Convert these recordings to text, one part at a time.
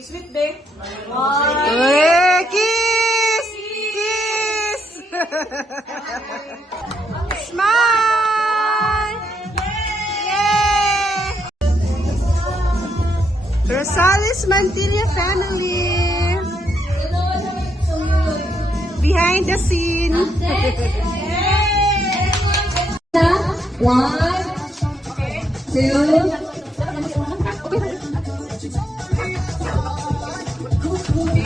Sweet day. Kiss! Kiss! Smile! Yay! Rosales Mantilla family. Behind the scene. One, two,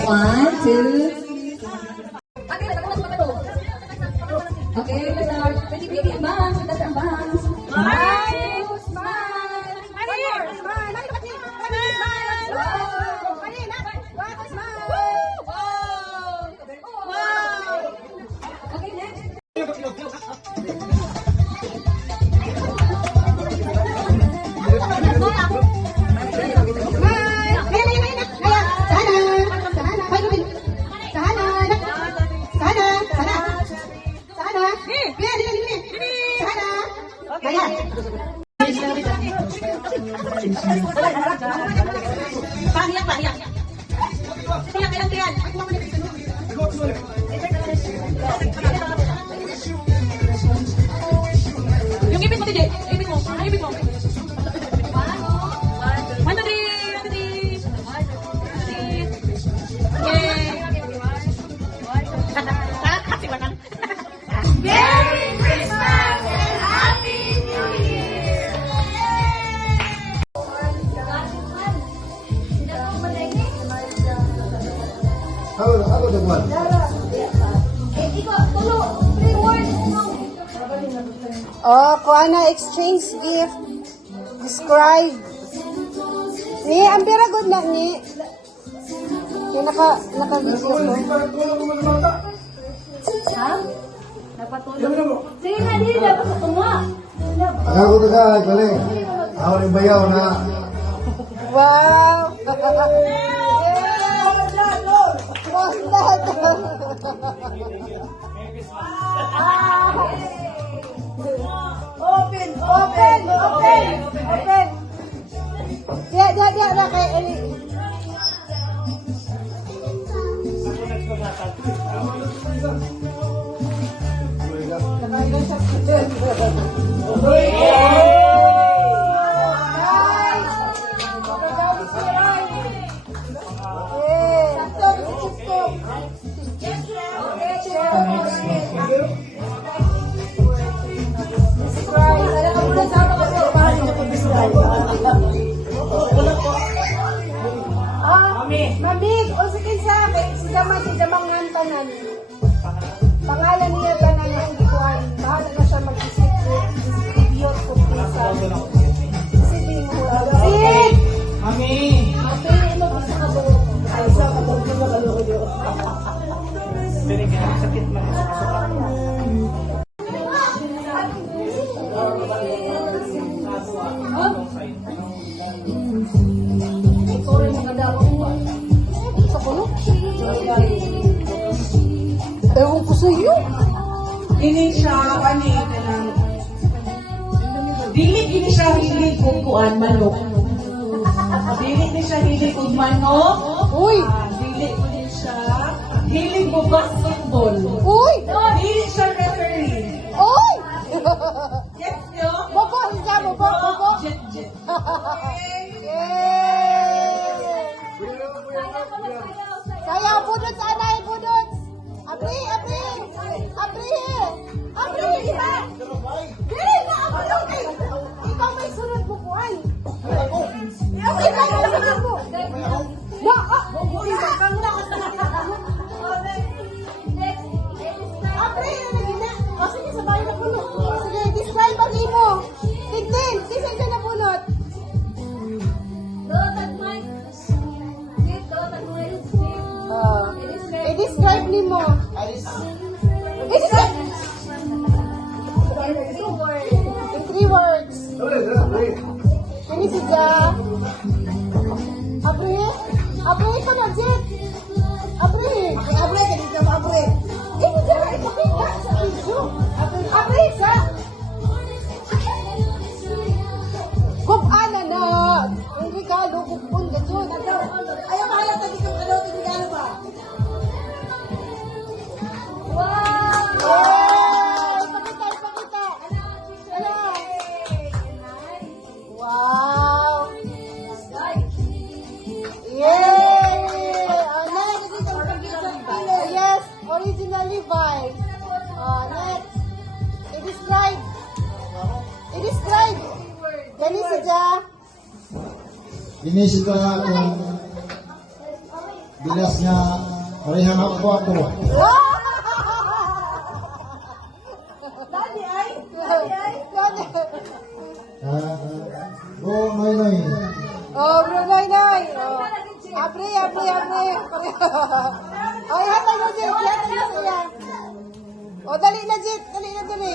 one, two. Okay, let's start. Pretty baby, bang. That's a bang. Smile. Smile. Okay, next. Pahiyang, pahiyang. Tiyan, tiyan, tiyan. Yung ipit mo, Tije. Ipit mo. Ipit mo. 1, 2, 3. 1, 2, 3. Yay! Kasi ba kan? Merry Christmas and Happy New Year! How about the one? Oh, kuha na exchange gift. Describe. Ni, ang pira good na ni. Yung naka-video ko. Sige nga, hindi dapat sa tunga. Ako to ka, galing. Ako yung bayaw na. Wow! Open! Dia na kay Eli. Mamig, o sige sa akin, si Jamang Ngantanan. Pangalan niya tanan ng gikuan. Bahala na siya mag-isip ko. Idiot ko sa. Isipin mo. Sit! Mami! Pili mo sa kabuo. Ay, sa kapag ko na kaluyo. Pero kaya sakit man sa kasukat. Ewan ko sa iyo. Ini siya, kanang dili siya hilig kung kuan manok. Dili ni siya hilig kung manok. Uy! Dili ko din siya hilig ko basketball. Uy! Dili siya referee. Uy! Yes, yo? Bobo! Siya, bobo! Jet, jet. Yay! Sayaw, budot sa anay, budot! Abri! Dili na ako yung ikaw may sunod mo kuan. Okay na yung sunod mo. Abri na nagina. O sige, sabay na puno. Sige, describe ang imo. Tignin, kisan ka na punot. I-describe ni mo. I-describe. In 3 words. Ini siya. Abri ko na, Jet. Abri ka dito, abri. Ini siya, ipakita sa video. Abri sa. Kung ana na. Ang regalo, kung ka dyan. Ayaw, Originally by. Next. I-describe. I-describe. Kani sadya. Ini sila kung bilas nga parehan ako ako. Dali ay. Dali. Oh, noy. Oh, Brunei Nay. Oh. Abre. Ay, hatay mo Jit. Yan. Oh, dali na Jit. Dali.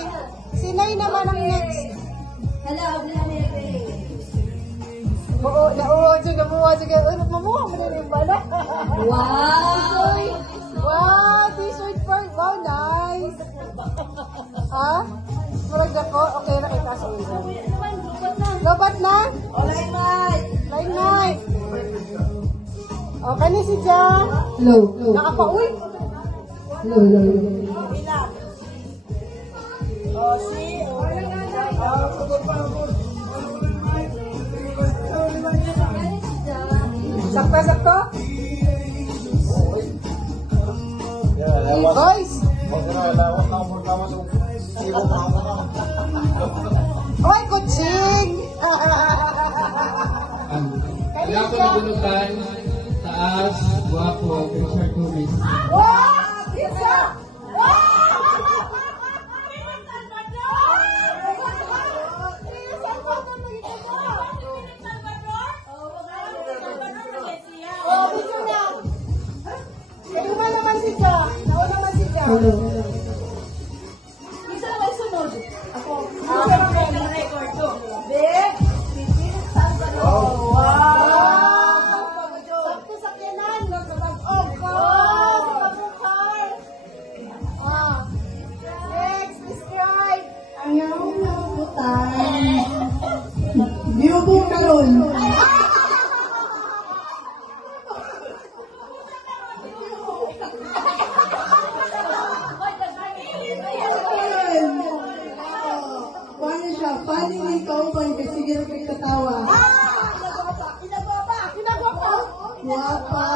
Si Nay naman ang next. Hello, Blanere. Oo, juga. Mamuha mo na rin ba na? Wow! Wow, t-shirt for, wow, nice. Ha? Marag ako? Okay na kita sa ulo. Lobat na? Line night. O, kani si Ja. Hello. Nakapauwi. Hello. Sakto. Boys. Hoy, kutsing. Kaya ako nagulutan, taas, guwapo, Richard Turis. Wow! Pizza! Hello. Biubo karon. Paano siya? Paano hindi kauban kasi gano'n kay katawa? Guwapa!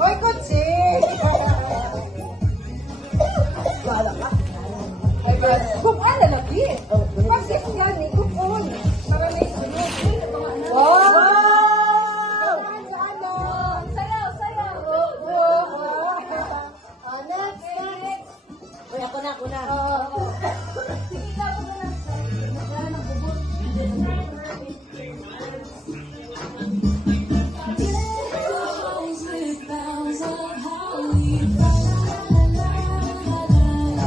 Hoy, kutsing! Kumaan na lagi. Pag-sit nga ni, kumaan. Para na isunod. Wow! Sayaw! Next. Uy, ako na.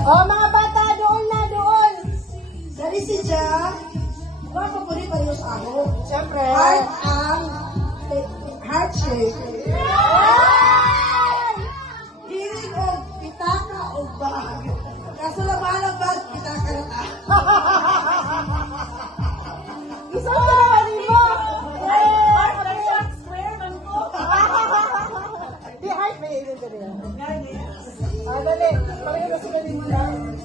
Oh, mga bata, doon. Dari si Ja, guwapo po rin pareho sa ako. Siyempre. Heart shape. Hiling o pitaka o bag. Kaso laban ang bag, pitaka na ta. Gusto mo naman mo? Di heart may ilin ka nila. Dali. Pareho na sila din mo lang.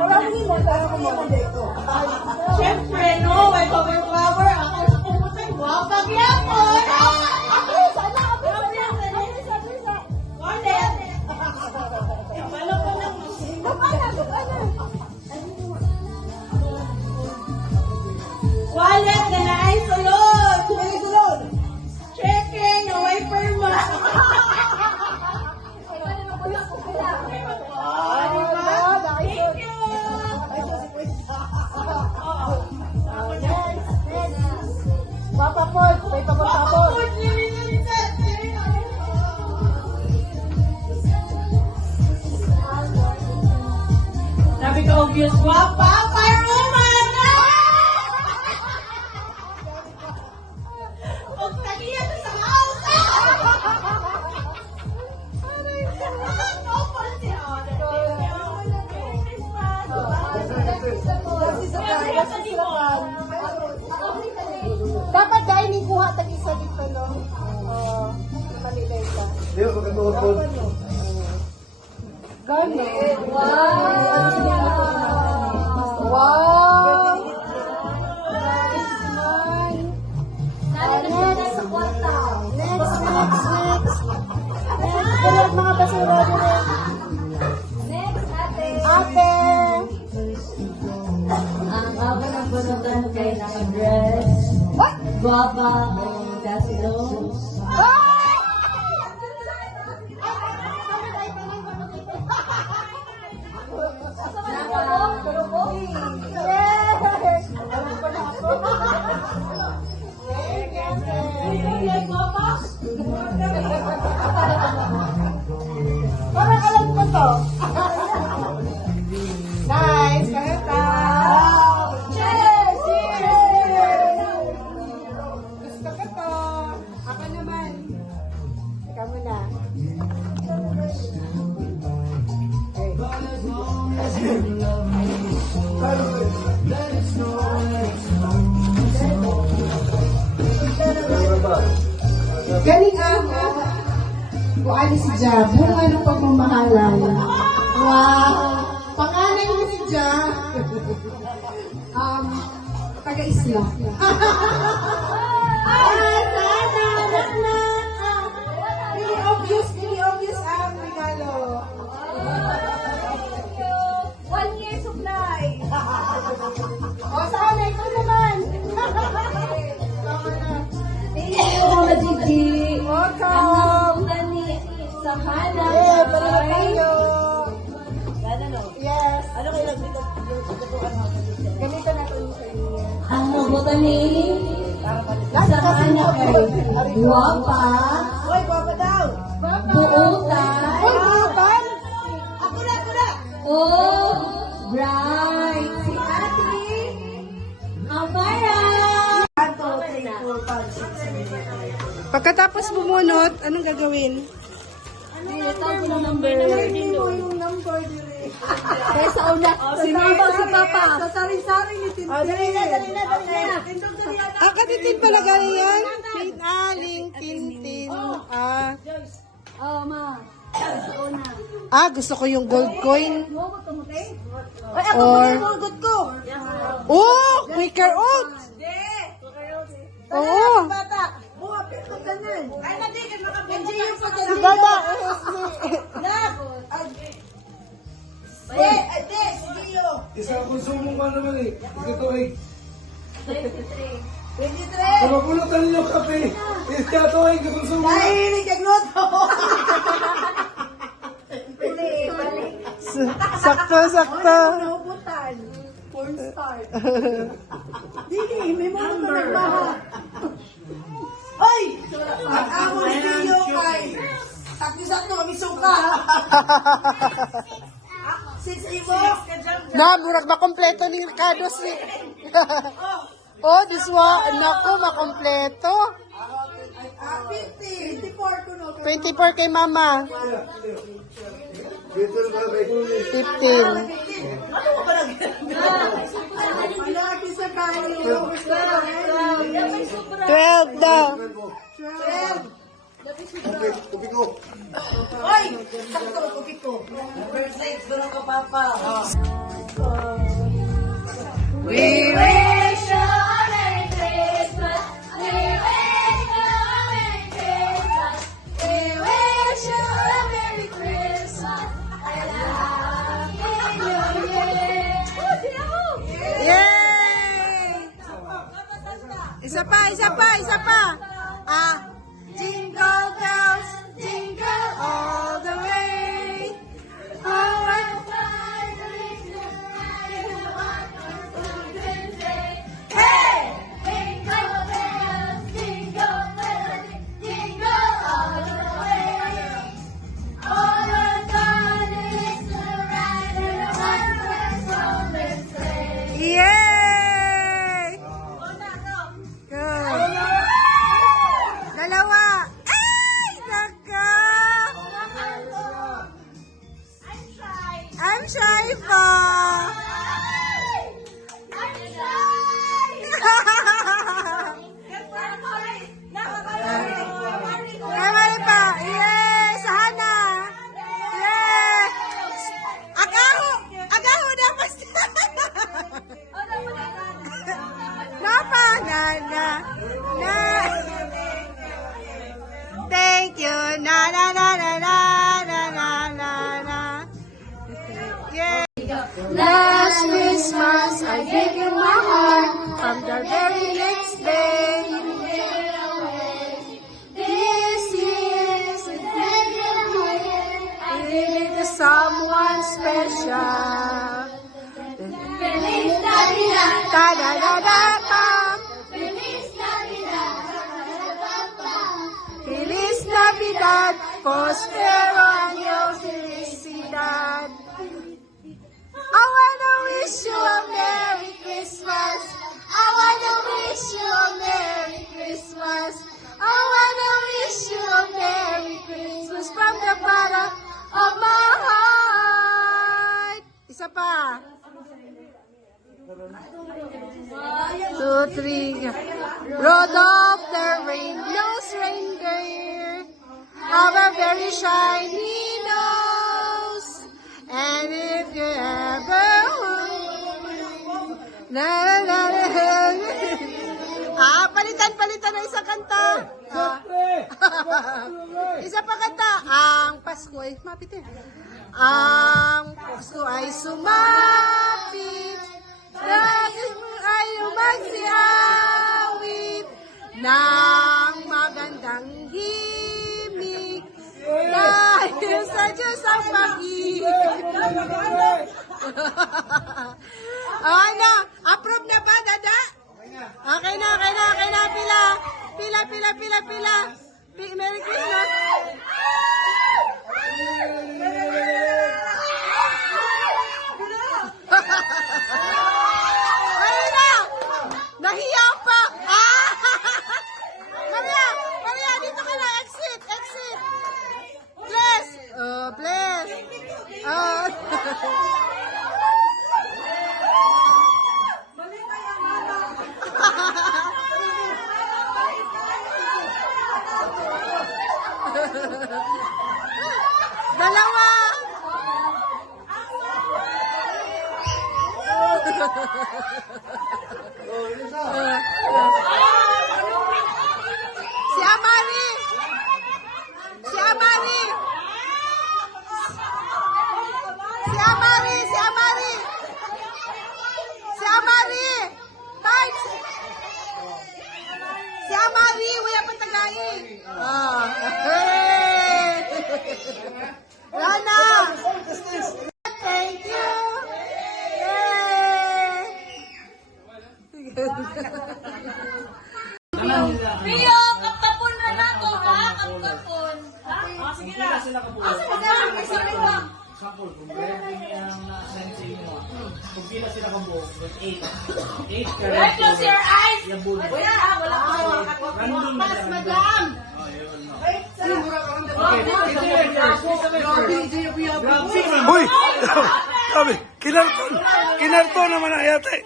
Marami mo, tara ko mo dito. Siyempre, no, may cover. Ako sa pumunta, wapag yapon. Wallet na na ay sulod. Checking, na wiper mo. Thank you. Papa Pod, may pagpapapod. Sabi ko, obvious, wapa, paruman! Huwag tagiyan ko sa house! Dapat dahil ni kuha tag-isa dito, no? Oo. Malilay ka. Hindi ako katulog. Gano'n? Wow! Wow! Nice man. Nalagyan sa kwarta. Next. Next, mga basura din. Next, ate. Ate! Ang ako ng bunutan kay naka-dress. What? Guwapa o dasilo. Parang alam ko to. Nice! Kahita! Cheers! Gusto ko to. Ako naman. Ikaw muna. Galing ako. Buwan si Ja. Bunga ng pagmamahalan. Wow. Pangalan ni si Ja. Taga-Isla. Sana. Really obvious ang regalo. 1 year supply. O, sana. Ikaw naman. Thank you, Mama Gigi. Welcome. Ang ni sa Hana. Yeah, balik tayo. Ano? Yes. Ano kayo dito? Ganito na ito sa inyo. Ang nabutan ni Last sa Hana ay guwapa, Hoy, guwapa daw. buutan, Hoy, guwapan. Ako na. oh, bright. Si Ate Amara. Pagkatapos bumunot, anong gagawin? Ito yung number. Yung number dire. Kaya sa una, si Mama, si Papa. Sa sari-sari ni Tintin. Dali na. Katitin pala galing yan. Pinaling Tintin. Oh, Ma. Sa una. Gusto ko yung gold coin. Mo, tumutay? Or... Oh! Quicker out! Oo! Si Dada! Isang konsumo ka naman eh. Ito eh. 23. Mapulutan niyo kape. Ito eh, konsumo. Sakto. Na, murag makompleto ni Ricardo si... Oh, this one. Naku, makompleto. 24 kay Mama. 15. 12 daw. We wish you a Merry Christmas. We wish you a Merry Christmas. We wish you a Merry Christmas and a Happy New Year. Yay! Isa pa. Jingle bells, jingle all the way. Oh, you. Na na na na na na na na na. Yeah. Last Christmas, I gave you my heart. From the very next day. This year's a I give it to someone special. Feliz Navidad. Da da da da da. Feliz Navidad. Feliz Navidad, prospero año, felicidad. I wanna wish you a Merry Christmas. I wanna wish you a Merry Christmas. I wanna wish you a Merry Christmas from the bottom of my heart. Isa pa. 2, 3. Rudolph the red-nosed reindeer have a very shiny nose. And if you ever palitan na isang kanta. Isa pa kanta. Ang Pasko ay mapit eh. Ang Pasko ay sumapit. Laging ay magsiawit ng magandang himig. Dahil sa Diyos ang pag-ibig. Ano? Approve na ba, Dada? Okay na. Pila. Merry Christmas. Ayun na! Nahiya pa! Maria, dito ka na. Exit. Bless. Bless. Dalawa. Si Amari. Thanks. Si Amari, wala pang tagay. Rana. Thank you. Pio, kapkapon na nato ha, kapkapon. Sige na. Asa na sila ka? Example, kung meron yung na-send sa inyo, kung pila sila kabuo, 8. 8 ka Right, close your eyes. Yabun. Wala ko. Random na lang. Madam. Oh, yun, no. Okay, ito yung first. Grab six. Uy! Sabi, kinarto naman na yate.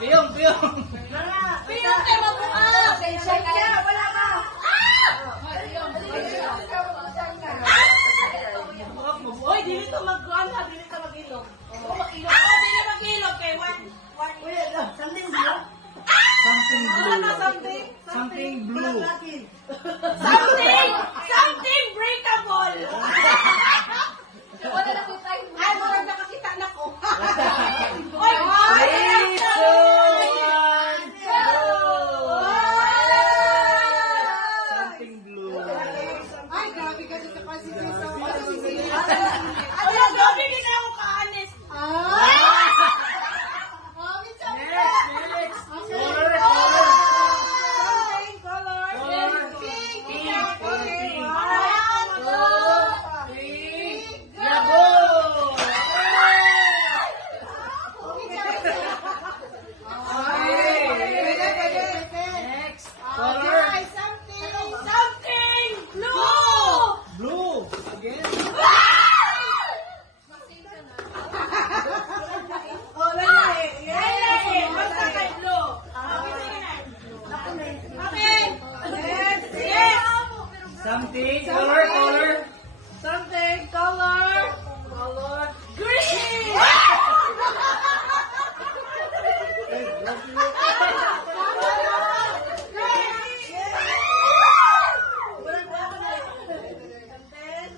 Piyong. Piyong kayo mag-uap. Wala ka. Oy, dili to mag-uap ha, dili to mag-ilog. Mag-ilog. Oh, dili mag-ilog kay Something blue. Something blue. Something breakable. Wala na ko time. Ay, wala nakakita na ko. Oy, 3, 2, 1, go! Something blue. Ay, grabe ka dito kasi sa Wala, grabe din ako ka-honest. Next. Color. Something. Color. Something color green.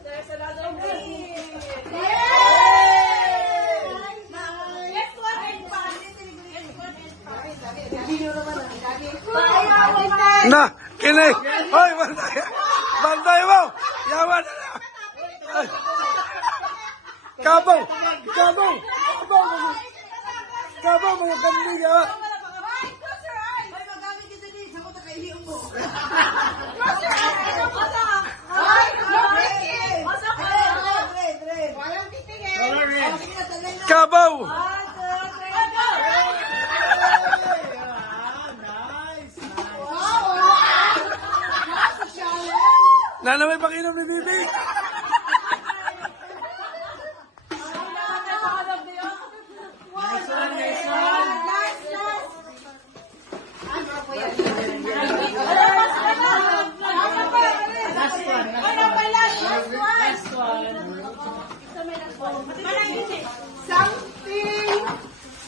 There's another gift. Na, kinay. Hoy, bantay. Bantay mo. Yaman na. Ay. Kabaw. Kabaw. Kabaw. Kabaw, mga kambing, ha? Kabaw. Nana, may pakinom ni Bibi. Something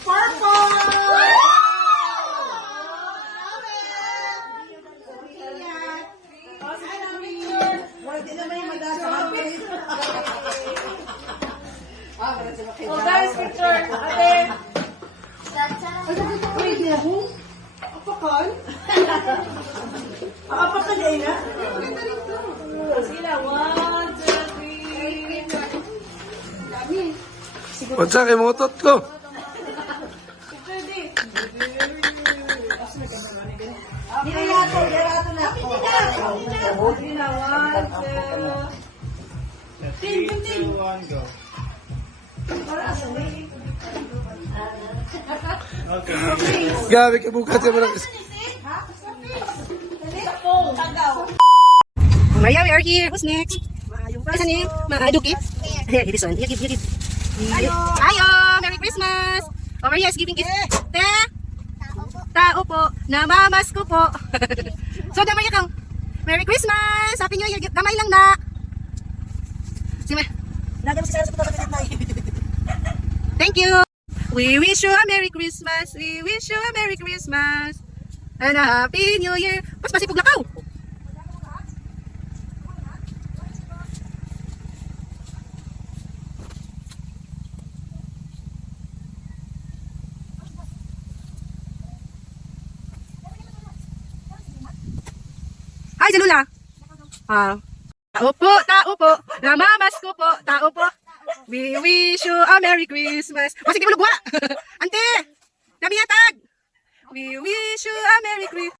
purple. Oh, guys, picture. Ate. Wait, niya ho? Apakan? Apakan na ina? Sige na, 1, 2, 3. What's kay motot ko? Nirayato na ako. Sige na, 1, 2. 1, go. Gabi ka bukas yung mga Maria, we are here. Who's next? What's her name? Duki. Here, this one. Here, give. Ayo! Merry Christmas! Oh, Maria is giving gift. Te! Tao po. Namamas ko po. So, damay kang. Merry Christmas! Happy New Year! Damay lang na! Sige, thank you! We wish you a Merry Christmas! We wish you a Merry Christmas! And a Happy New Year! Mas masipog lakaw! Hi, Jalula! Tao po, namamas ko po, tao po. We wish you a Merry Christmas. Masig di mo lugwa. Ante, nabiyatag. We wish you a Merry Christmas.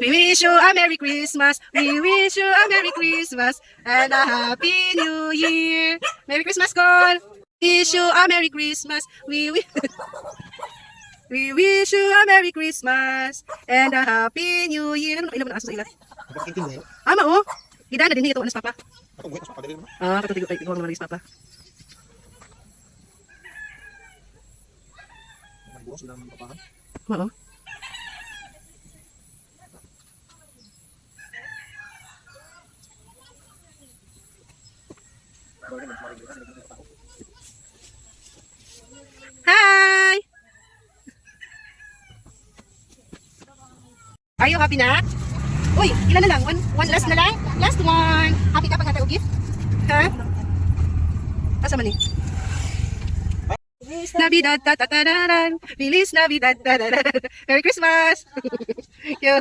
We wish you a Merry Christmas. We wish you a Merry Christmas and a Happy New Year. Merry Christmas, call. Wish you a Merry Christmas. We wish you a Merry Christmas and a Happy New Year. Ano ilan mo na aso sa ila? Ama oh. Gida na din ito anas papa. Katutig tayo ikaw ng papa. Oo. Hi! Are you happy na? Uy, ilan na lang? One last na lang? Last one. Happy ka pag hatay o gift? Ha? Asa man eh? Feliz Navidad, tatatararan. Feliz Navidad, tatararan. Merry Christmas! Yo.